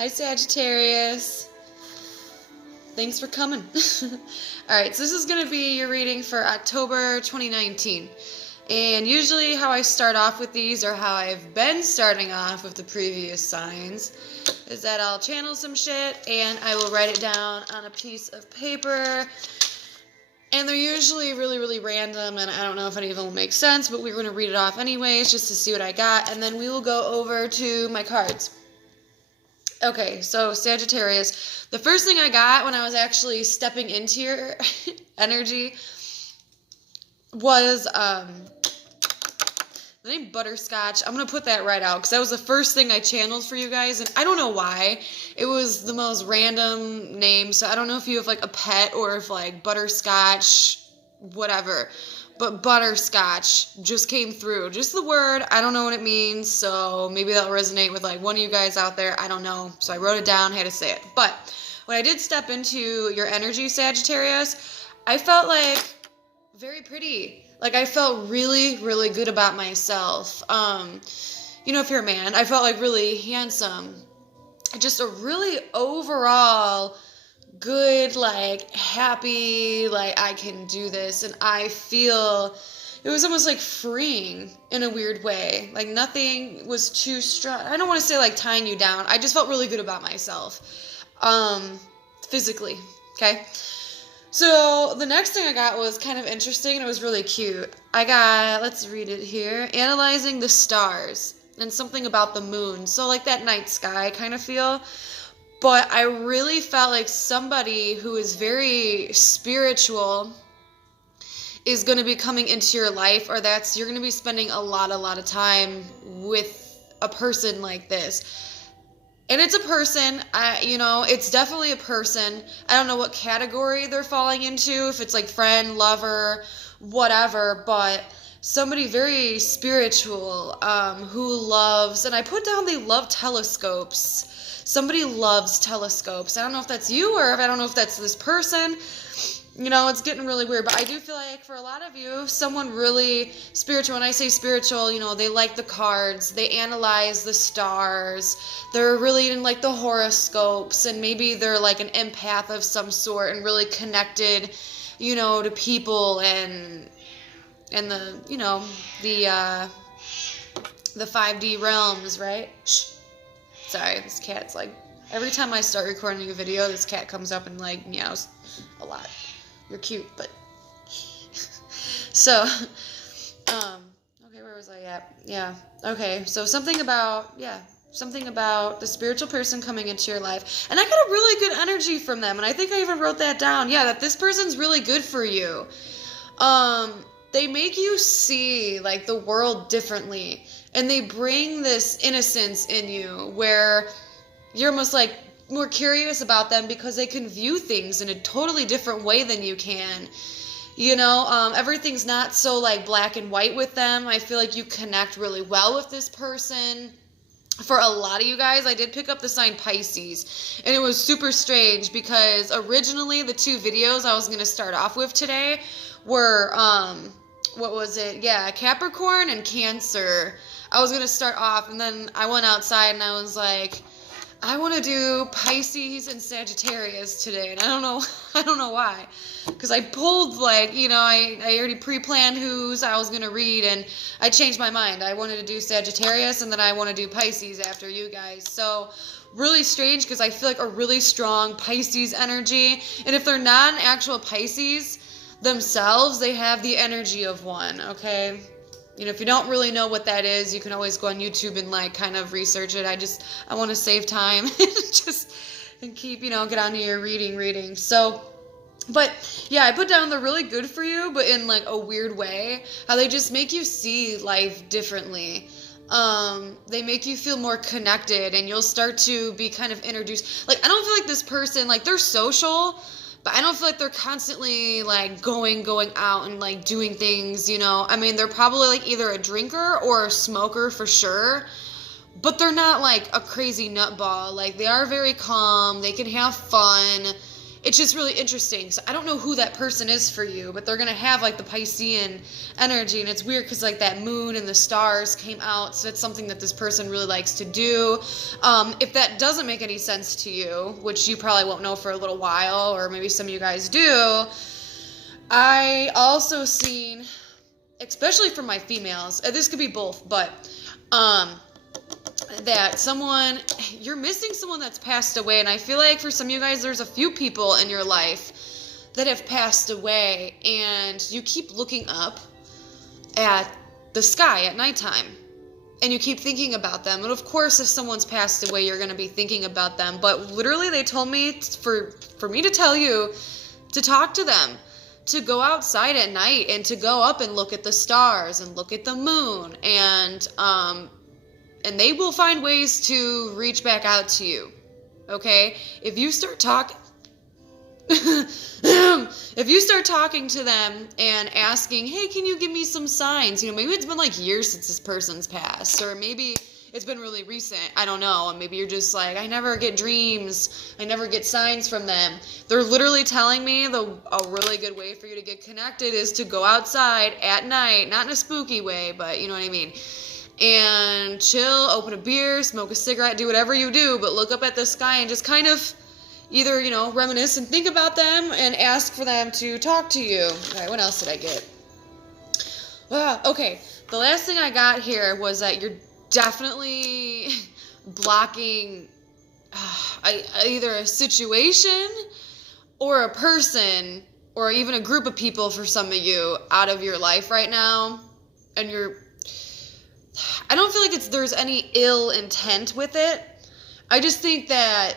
Hi, Sagittarius. Thanks for coming. Alright, so this is going to be your reading for October 2019. And usually how I start off with these, or how I've been starting off with the previous signs, is that I'll channel some shit and I will write it down on a piece of paper. And they're usually really, really random, and I don't know if any of them will make sense, but we're going to read it off anyways, just to see what I got, and then we will go over to my cards. Okay, so Sagittarius, the first thing I got when I was actually stepping into your energy was the name Butterscotch. I'm going to put that right out because that was the first thing I channeled for you guys, and I don't know why. It was the most random name, so I don't know if you have like a pet or if like Butterscotch, whatever. But Butterscotch just came through. Just the word. I don't know what it means, so maybe that'll resonate with like one of you guys out there. I don't know. So I wrote it down, had to say it. But when I did step into your energy, Sagittarius, I felt like very pretty. Like I felt really, really good about myself. You know, if you're a man, I felt like really handsome. Just a really overall good, like, happy, like, I can do this, and I feel, it was almost like freeing in a weird way, like, nothing was too strong. I don't want to say, like, tying you down. I just felt really good about myself, physically, okay? So, the next thing I got was kind of interesting, and it was really cute. I got, let's read it here, analyzing the stars, and something about the moon, so, like, that night sky kind of feel. But I really felt like somebody who is very spiritual is going to be coming into your life, or you're going to be spending a lot of time with a person like this. And it's a person, it's definitely a person. I don't know what category they're falling into, if it's like friend, lover, whatever, but somebody very spiritual, who loves, and I put down they love telescopes. Somebody loves telescopes. I don't know if that's you, or I don't know if that's this person. You know, it's getting really weird. But I do feel like for a lot of you, someone really spiritual. When I say spiritual, you know, they like the cards. They analyze the stars. They're really in like the horoscopes. And maybe they're like an empath of some sort and really connected, you know, to people and the, you know, the 5D realms, right? Shh. Sorry, this cat's like, every time I start recording a video, this cat comes up and like meows a lot. You're cute, but so, okay, where was I at? Yeah, okay, so something about the spiritual person coming into your life, and I got a really good energy from them, and I think I even wrote that down. Yeah, that this person's really good for you. They make you see like the world differently, and they bring this innocence in you where you're almost like more curious about them because they can view things in a totally different way than you can. You know, everything's not so like black and white with them. I feel like you connect really well with this person. For a lot of you guys, I did pick up the sign Pisces, and it was super strange because originally the two videos I was going to start off with today were, what was it? Yeah, Capricorn and Cancer. I was going to start off, and then I went outside and I was like, I want to do Pisces and Sagittarius today, and I don't know why, because I pulled like, you know, I already pre-planned whose I was going to read, and I changed my mind. I wanted to do Sagittarius, and then I want to do Pisces after you guys, so really strange, because I feel like a really strong Pisces energy, and if they're not an actual Pisces themselves, they have the energy of one, okay? You know, if you don't really know what that is, you can always go on YouTube and like kind of research it. I want to save time and keep, you know, get on to your reading. So, but yeah, I put down they're really good for you, but in like a weird way, how they just make you see life differently. They make you feel more connected, and you'll start to be kind of introduced. Like, I don't feel like this person, like, they're social, but I don't feel like they're constantly, like, going out and, like, doing things, you know. I mean, they're probably, like, either a drinker or a smoker for sure, but they're not, like, a crazy nutball. Like, they are very calm. They can have fun, it's just really interesting. So I don't know who that person is for you, but they're going to have like the Piscean energy. And it's weird because like that moon and the stars came out. So it's something that this person really likes to do. If that doesn't make any sense to you, which you probably won't know for a little while, or maybe some of you guys do, I also seen, especially for my females, this could be both, but that you're missing someone that's passed away. And I feel like for some of you guys, there's a few people in your life that have passed away, and you keep looking up at the sky at nighttime and you keep thinking about them. And of course, if someone's passed away, you're going to be thinking about them. But literally, they told me for me to tell you to talk to them, to go outside at night and to go up and look at the stars and look at the moon, and they will find ways to reach back out to you. Okay? If you start talking to them and asking, hey, can you give me some signs? You know, maybe it's been like years since this person's passed, or maybe it's been really recent. I don't know. And maybe you're just like, I never get dreams. I never get signs from them. They're literally telling me a really good way for you to get connected is to go outside at night, not in a spooky way, but you know what I mean, and chill, open a beer, smoke a cigarette, do whatever you do, but look up at the sky and just kind of either, you know, reminisce and think about them and ask for them to talk to you. All right, what else did I get? Okay, the last thing I got here was that you're definitely blocking either a situation or a person or even a group of people for some of you out of your life right now. And I don't feel like there's any ill intent with it. I just think that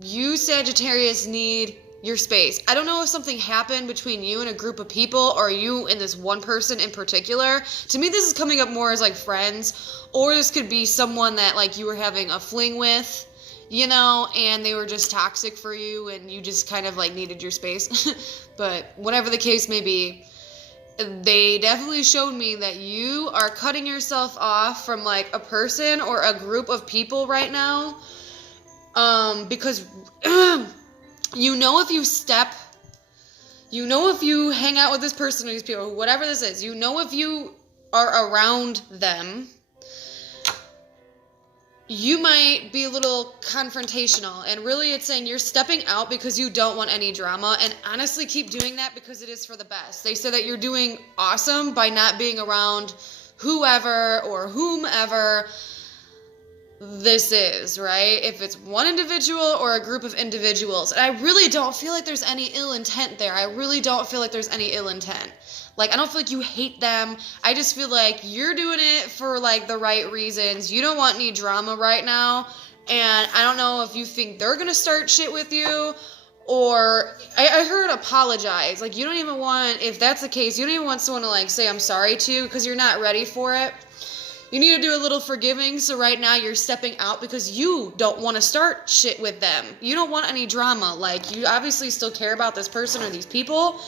you, Sagittarius, need your space. I don't know if something happened between you and a group of people or you and this one person in particular. To me, this is coming up more as like friends, or this could be someone that like you were having a fling with, you know, and they were just toxic for you and you just kind of like needed your space. But whatever the case may be, they definitely showed me that you are cutting yourself off from like a person or a group of people right now. Because you know, if you hang out with this person or these people, whatever this is, you know, if you are around them, you might be a little confrontational. And really it's saying you're stepping out because you don't want any drama. And honestly, keep doing that because it is for the best. They said that you're doing awesome by not being around whoever or whomever this is, right? If it's one individual or a group of individuals. And I really don't feel like there's any ill intent there. I really don't feel like there's any ill intent. Like, I don't feel like you hate them. I just feel like you're doing it for like the right reasons. You don't want any drama right now. And I don't know if you think they're going to start shit with you, or I heard apologize. Like, you don't even want, if that's the case, you don't even want someone to like say I'm sorry to you because you're not ready for it. You need to do a little forgiving. So right now you're stepping out because you don't want to start shit with them. You don't want any drama. Like, you obviously still care about this person or these people.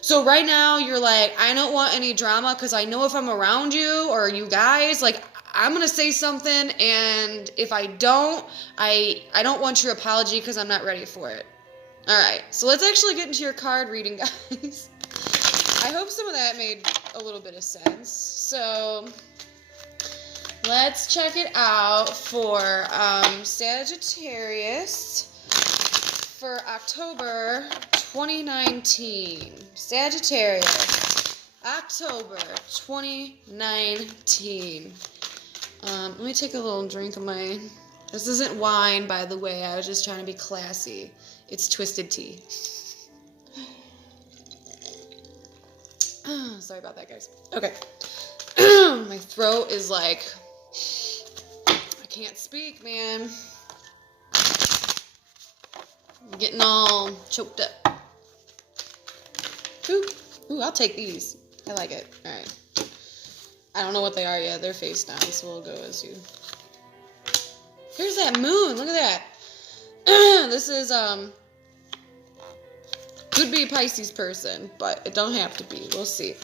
So right now you're like, I don't want any drama because I know if I'm around you or you guys, like, I'm going to say something. And if I don't, I don't want your apology because I'm not ready for it. All right. So let's actually get into your card reading, guys. I hope some of that made a little bit of sense. So let's check it out for Sagittarius for October 2019. Sagittarius, October 2019. Let me take a little drink of my... This isn't wine, by the way. I was just trying to be classy. It's twisted tea. Sorry about that, guys. Okay. My throat is like... I can't speak, man. I'm getting all choked up. Ooh, I'll take these. I like it. All right. I don't know what they are yet. They're face down, so we'll go as you. Here's that moon. Look at that. This is, could be a Pisces person, but it don't have to be. We'll see.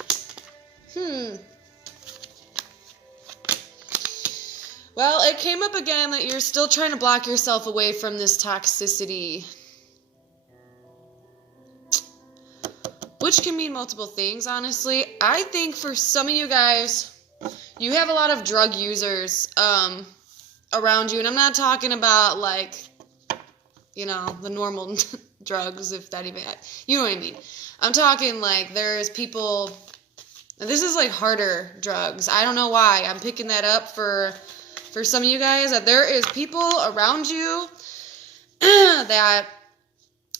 Well, it came up again that you're still trying to block yourself away from this toxicity. which can mean multiple things, honestly. I think for some of you guys, you have a lot of drug users around you, and I'm not talking about, like, you know, the normal drugs, if that even, you know what I mean. I'm talking, like, there's people, this is, like, harder drugs. I don't know why I'm picking that up for some of you guys, that there is people around you that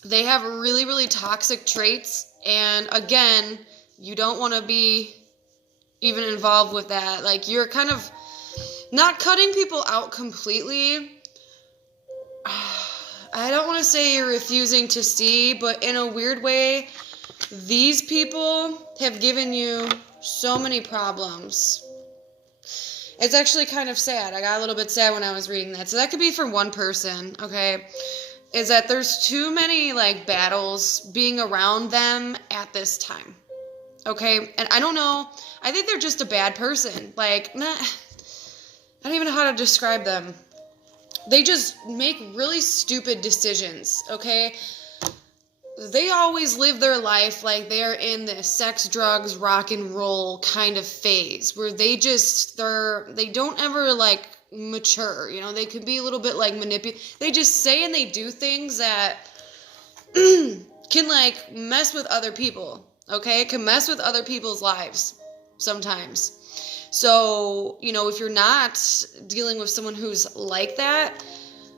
they have really, really toxic traits, and again, you don't want to be even involved with that. Like, you're kind of not cutting people out completely. I don't want to say you're refusing to see, but in a weird way, these people have given you so many problems. It's actually kind of sad. I got a little bit sad when I was reading that. So that could be for one person, okay? Is that there's too many, like, battles being around them at this time, okay? And I don't know. I think they're just a bad person. Like, I don't even know how to describe them. They just make really stupid decisions, okay? They always live their life like they're in this sex, drugs, rock and roll kind of phase where they don't ever, like, mature, you know? They could be a little bit, like, they just say and they do things that can, like, mess with other people, okay? It can mess with other people's lives sometimes. So, you know, if you're not dealing with someone who's like that,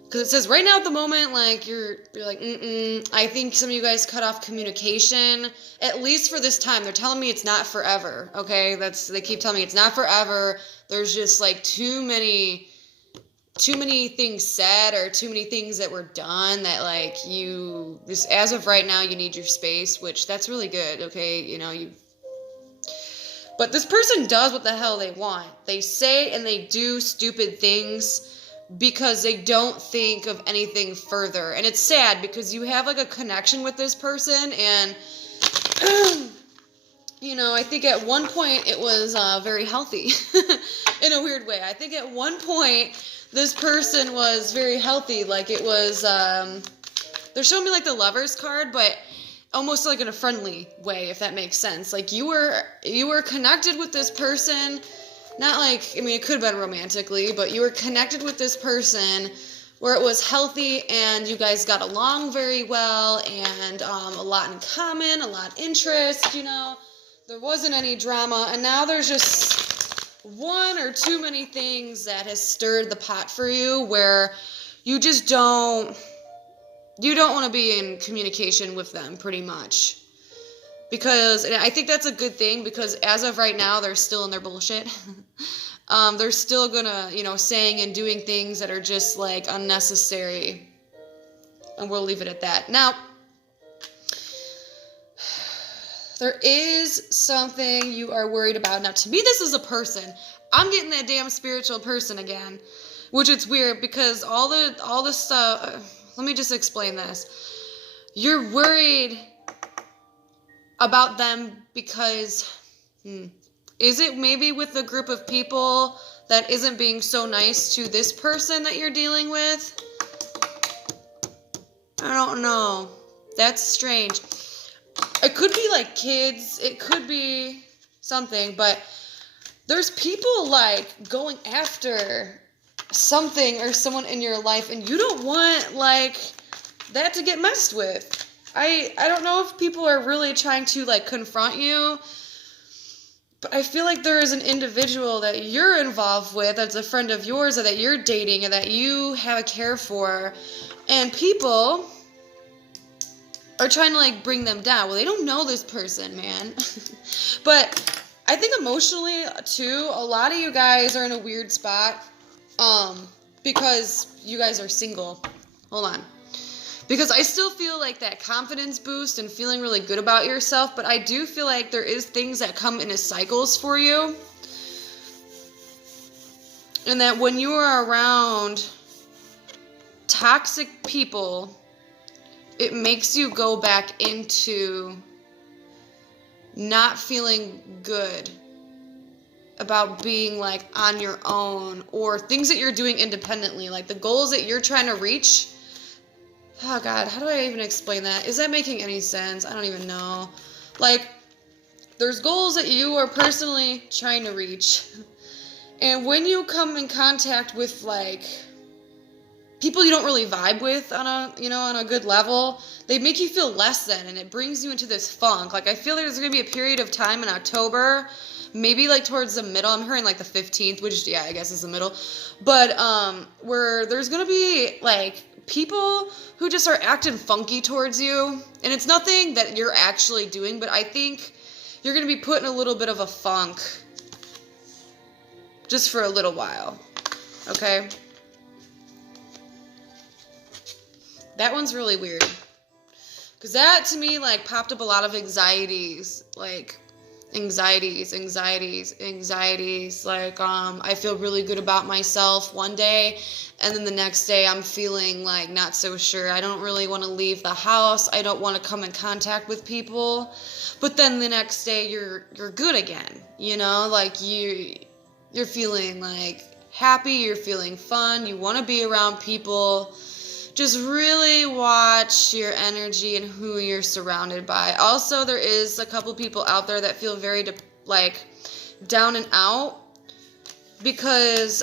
because it says right now at the moment, like, you're like, I think some of you guys cut off communication, at least for this time. They're telling me it's not forever, okay? They keep telling me it's not forever. There's just, like, too many things said or too many things that were done that, like, you, just as of right now, you need your space, which that's really good, okay? You know, but this person does what the hell they want. They say and they do stupid things because they don't think of anything further. And it's sad because you have, like, a connection with this person, and, you know, I think at one point it was very healthy in a weird way. I think at one point this person was very healthy. Like, it was, they're showing me, like, the Lover's card, but almost like in a friendly way, if that makes sense. Like, you were connected with this person, not like, I mean, it could have been romantically, but you were connected with this person where it was healthy and you guys got along very well, and a lot in common, a lot of interest, you know. There wasn't any drama, and now there's just one or too many things that has stirred the pot for you where you just don't want to be in communication with them, pretty much. Because, and I think that's a good thing, because as of right now, they're still in their bullshit. They're still gonna, you know, saying and doing things that are just, like, unnecessary. And we'll leave it at that. Now, there is something you are worried about. Now, to me, this is a person. I'm getting that damn spiritual person again. Which it's weird, because all the stuff... let me just explain this. You're worried about them because, is it maybe with a group of people that isn't being so nice to this person that you're dealing with? I don't know. That's strange. It could be, like, kids. It could be something, but there's people, like, going after something or someone in your life, and you don't want, like, that to get messed with. I don't know if people are really trying to, like, confront you, but I feel like there is an individual that you're involved with that's a friend of yours, or that you're dating, or that you have a care for, and people are trying to, like, bring them down. Well, they don't know this person, man. But I think emotionally, too, a lot of you guys are in a weird spot. Because you guys are single. Hold on. Because I still feel like that confidence boost and feeling really good about yourself, but I do feel like there is things that come in as cycles for you. And that when you are around toxic people, it makes you go back into not feeling good about being, like, on your own, or things that you're doing independently, like the goals that you're trying to reach. Oh God, how do I even explain that? Is that making any sense? I don't even know. Like, there's goals that you are personally trying to reach. And when you come in contact with, like, people you don't really vibe with on a good level, they make you feel less than, and it brings you into this funk. Like, I feel there's going to be a period of time in October, maybe, like, towards the middle. I'm hearing, like, the 15th, which, yeah, I guess is the middle. But, where there's going to be, like, people who just are acting funky towards you. And it's nothing that you're actually doing, but I think you're going to be put in a little bit of a funk just for a little while. Okay? That one's really weird. Because that, to me, like, popped up a lot of anxieties. Like, anxieties. Like, I feel really good about myself one day, and then the next day I'm feeling, like, not so sure. I don't really want to leave the house. I don't want to come in contact with people. But then the next day you're good again. You know? Like, you're feeling, like, happy. You're feeling fun. You want to be around people. Just really watch your energy and who you're surrounded by. Also, there is a couple people out there that feel very, down and out because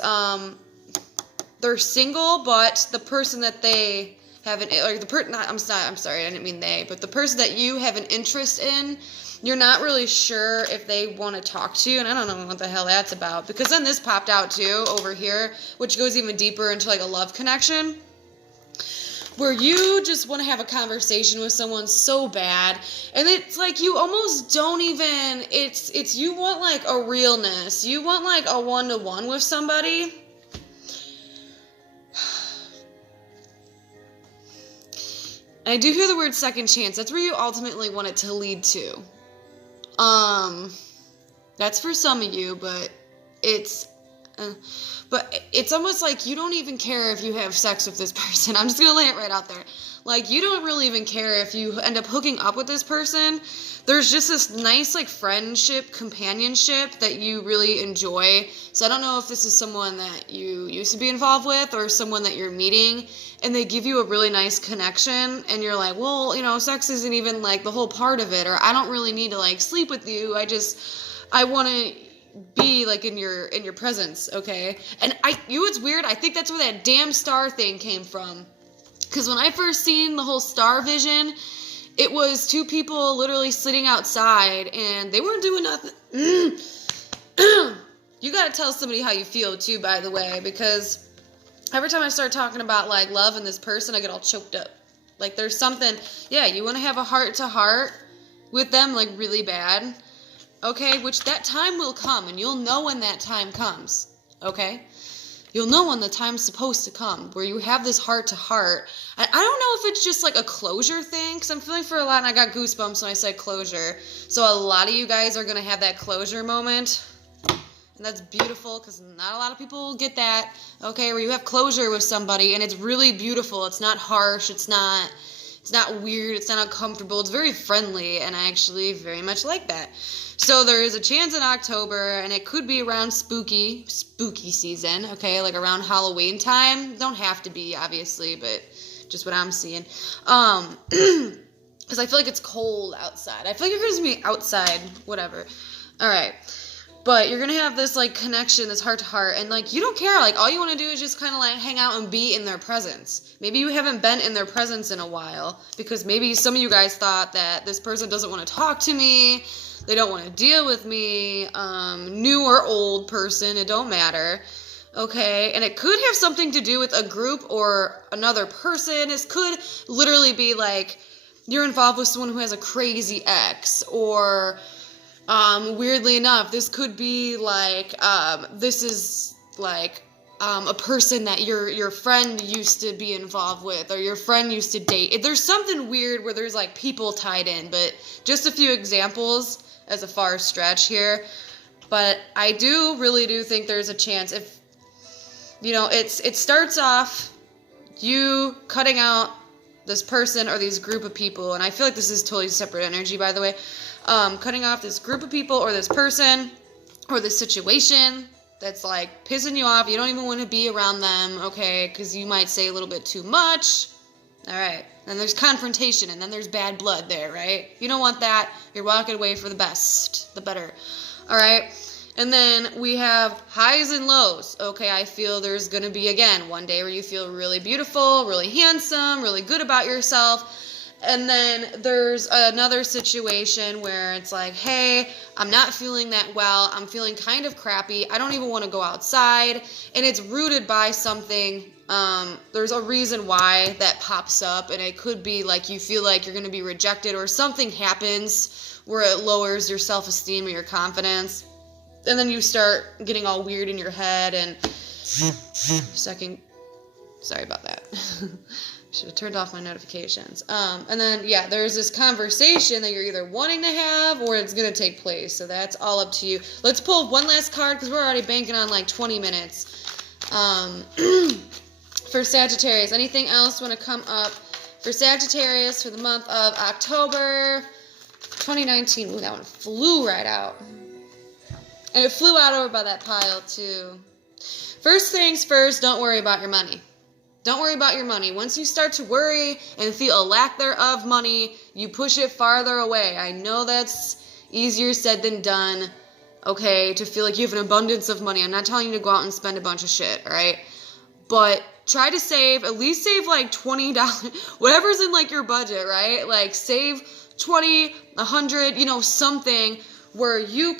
they're single, but the person that they have I'm sorry, I didn't mean they, but the person that you have an interest in, you're not really sure if they want to talk to you, and I don't know what the hell that's about, because then this popped out too over here, which goes even deeper into, like, a love connection, where you just want to have a conversation with someone so bad, and it's like you almost don't even, it's you want, like, a realness. You want, like, a one-to-one with somebody. I do hear the word second chance. That's where you ultimately want it to lead to. That's for some of you, but it's almost like you don't even care if you have sex with this person. I'm just going to lay it right out there. Like, you don't really even care if you end up hooking up with this person. There's just this nice, like, friendship, companionship that you really enjoy. So I don't know if this is someone that you used to be involved with or someone that you're meeting, and they give you a really nice connection, and you're like, well, sex isn't even, like, the whole part of it, or I don't really need to, like, sleep with you. I want to be, like, in your presence, okay? And it's weird, I think that's where that damn star thing came from. Because when I first seen the whole star vision, it was two people literally sitting outside, and they weren't doing nothing. You gotta tell somebody how you feel, too, by the way, because every time I start talking about, like, love and this person, I get all choked up. Like, there's something, yeah, you want to have a heart-to-heart with them, like, really bad. Okay, which that time will come, and you'll know when that time comes, okay? You'll know when the time's supposed to come, where you have this heart-to-heart. I don't know if it's just, like, a closure thing, because I'm feeling for a lot, and I got goosebumps when I said closure. So a lot of you guys are going to have that closure moment, and that's beautiful, because not a lot of people get that, okay, where you have closure with somebody, and it's really beautiful. It's not harsh, it's not weird, it's not uncomfortable, it's very friendly, and I actually very much like that. So there is a chance in October, and it could be around spooky season, okay, like around Halloween time. Don't have to be, obviously, but just what I'm seeing. Because I feel like it's cold outside. I feel like you're going to be outside, whatever. All right. But you're going to have this, like, connection, this heart-to-heart, and, like, you don't care. Like, all you want to do is just kind of, like, hang out and be in their presence. Maybe you haven't been in their presence in a while, because maybe some of you guys thought that this person doesn't want to talk to me, they don't want to deal with me, new or old person, it don't matter, okay? And it could have something to do with a group or another person. This could literally be, like, you're involved with someone who has a crazy ex, or weirdly enough, this could be, like, this is, like, a person that your friend used to be involved with, or your friend used to date. There's something weird where there's, like, people tied in, but just a few examples as a far stretch here. But I really do think there's a chance if, it starts off you cutting out this person or these group of people, and I feel like this is totally separate energy, by the way, cutting off this group of people or this person or this situation that's, like, pissing you off. You don't even want to be around them, okay, because you might say a little bit too much. All right. Then there's confrontation, and then there's bad blood there, right? You don't want that. You're walking away for the best, the better. All right? And then we have highs and lows. Okay, I feel there's going to be, again, one day where you feel really beautiful, really handsome, really good about yourself. And then there's another situation where it's like, hey, I'm not feeling that well. I'm feeling kind of crappy. I don't even want to go outside. And it's rooted by something. There's a reason why that pops up. And it could be like you feel like you're going to be rejected, or something happens where it lowers your self-esteem or your confidence. And then you start getting all weird in your head and sorry about that. Should have turned off my notifications. And then, yeah, there's this conversation that you're either wanting to have or it's going to take place. So that's all up to you. Let's pull one last card because we're already banking on like 20 minutes. For Sagittarius, anything else want to come up for Sagittarius for the month of October 2019? Ooh, that one flew right out. And it flew out over by that pile, too. First things first, don't worry about your money. Don't worry about your money. Once you start to worry and feel a lack thereof money, you push it farther away. I know that's easier said than done, okay, to feel like you have an abundance of money. I'm not telling you to go out and spend a bunch of shit, all right? But try to save, at least save like $20, whatever's in like your budget, right? Like save 20, 100, you know, something where you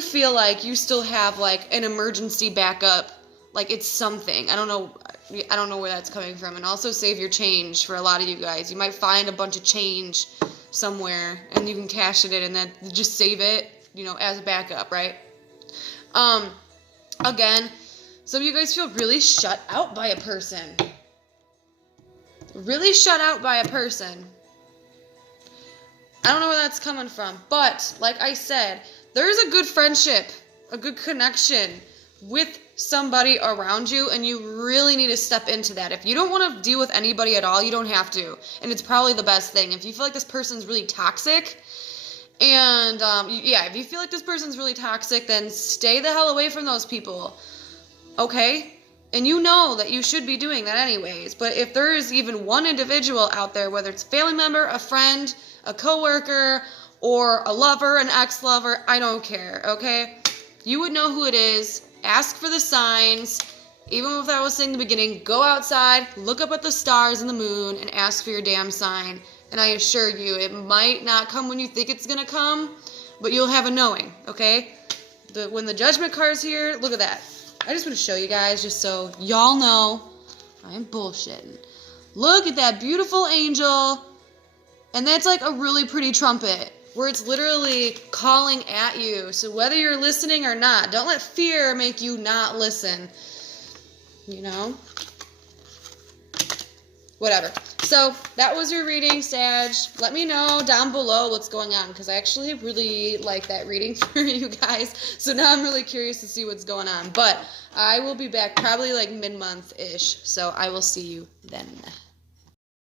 feel like you still have like an emergency backup, like it's something. I don't know where that's coming from. And also save your change for a lot of you guys. You might find a bunch of change somewhere and you can cash it in and then just save it, you know, as a backup, right? Again, some of you guys feel really shut out by a person. Really shut out by a person. I don't know where that's coming from, but like I said, there's a good friendship, a good connection with somebody around you, and you really need to step into that. If you don't want to deal with anybody at all, you don't have to, and it's probably the best thing. If you feel like this person's really toxic, and if you feel like this person's really toxic, then stay the hell away from those people, okay? And you know that you should be doing that anyways, but if there is even one individual out there, whether it's a family member, a friend, a coworker, or a lover, an ex-lover, I don't care, okay? You would know who it is. Ask for the signs. Even if I was saying in the beginning, go outside, look up at the stars and the moon, and ask for your damn sign. And I assure you, it might not come when you think it's going to come, but you'll have a knowing, okay? When the judgment card's here, look at that. I just want to show you guys, just so y'all know I am bullshitting. Look at that beautiful angel. And that's like a really pretty trumpet where it's literally calling at you. So whether you're listening or not, don't let fear make you not listen. You know? Whatever. So that was your reading, Sag. Let me know down below what's going on, because I actually really like that reading for you guys. So now I'm really curious to see what's going on. But I will be back probably like mid-month-ish. So I will see you then.